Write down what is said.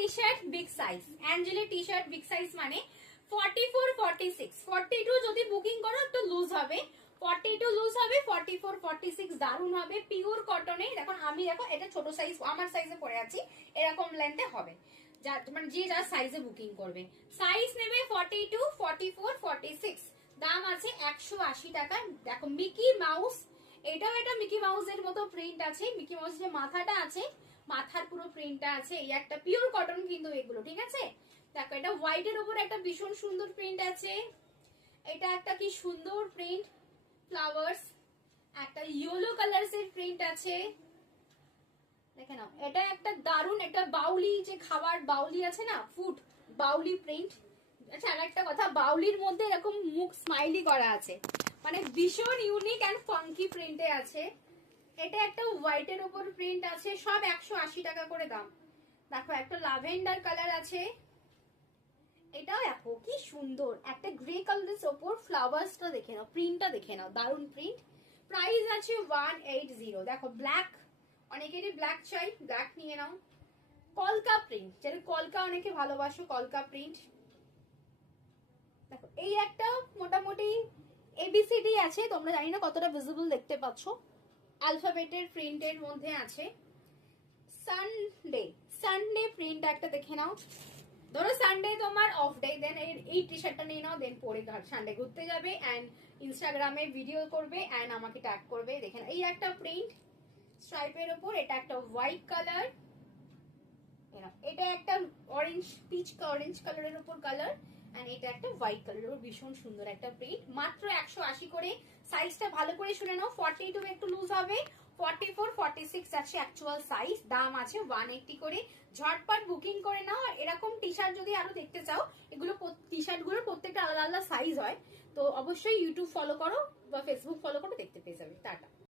টি shirt big size, অ্যাঞ্জেলের T shirt big size মানে 44 46 42 যদি বুকিং করো একটু লুজ হবে, 42 লুজ হবে, 44 46 দারুন হবে, পিওর কটনে। দেখুন আমি দেখো এটা ছোট সাইজ, আমার সাইজে পরে আছি, এরকম লেন্থে হবে, যা মানে যে যা সাইজে বুকিং করবে। সাইজ নেবে 42 44 46, দাম আছে 180 টাকা। দেখো মিকি মাউস, এটাও একটা মিকি মাউসের মতো প্রিন্ট আছে, মিকি মাউস যে মাথাটা আছে মাথার পুরো প্রিন্টটা আছে, এই একটা পিওর কটন কিন্তু এগুলো, ঠিক আছে। দেখো এটা হোয়াইটের উপর একটা ভীষণ সুন্দর প্রিন্ট আছে, এটা একটা কি সুন্দর প্রিন্ট, ফ্লাওয়ার্স, একটা ইয়েলো কালারস এর প্রিন্ট আছে, দেখে নাও। এটা একটা দারুন একটা বাউলি, যে খাবার বাউলি আছে না, ফুড বাউলি প্রিন্ট। আচ্ছা আর একটা কথা, বাউলির মধ্যে এরকম মুখ স্মাইলি করা আছে, মানে ভীষণ ইউনিক এন্ড ফাঙ্কি প্রিন্টে আছে। এটা একটা হোয়াইটের উপর প্রিন্ট আছে, সব 180 টাকা করে দাম। দেখো একটা লাভেন্ডার কালার আছে, এটাও দেখো কি সুন্দর, একটা গ্রে কালারের উপর ফ্লাওয়ার্সটা দেখে নাও, প্রিন্টটা দেখে নাও, দারুন প্রিন্ট। প্রাইস আছে 180। দেখো ব্ল্যাক, অনেকেরই ব্ল্যাক চাই, ব্ল্যাক নিয়ে নাও। কলকা প্রিন্ট, যেটা কলকা অনেকে ভালোবাসো, কলকা প্রিন্ট। দেখো এই একটা মোটামুটি এবিসিডি আছে, তোমরা জানি না কতটা ভিজিবল দেখতে পাচ্ছ, অ্যালফাবেটের প্রিন্টের মধ্যে আছে। সানডে, সানডে প্রিন্ট একটা দেখে নাও। ধরো সানডে তোমার অফ ডে, দেন এই টি শার্টটা নিয়ে নাও, দেন পরে সানডে ঘুরতে যাবে এন্ড ইনস্টাগ্রামে ভিডিও করবে এন্ড আমাকে ট্যাগ করবে। দেখে নাও এই একটা প্রিন্ট স্ট্রাইপের উপর, এটা একটা হোয়াইট কালার, এটা একটা অরেঞ্জ পিচ অরেঞ্জ কালারের উপর কালার, এন্ড এটা একটা হোয়াইট কালারের উপর ভীষণ সুন্দর একটা প্রিন্ট। মাত্র 180 করে। সাইজটা ভালো করে শুনে নাও, 42 একটু লুজ হবে, 44 46 আছে অ্যাকচুয়াল সাইজ, দাম আছে 180 করে। ঝটপট বুকিং করে নাও। আর এরকম টি শার্ট যদি আরো দেখতে চাও, এগুলো টি শার্ট গুলোর প্রত্যেকটা আলাদা আলাদা সাইজ হয়, তো অবশ্যই ইউটিউব ফলো করো বা ফেসবুক ফলো করো, দেখতে পেয়ে যাবে। টাটা।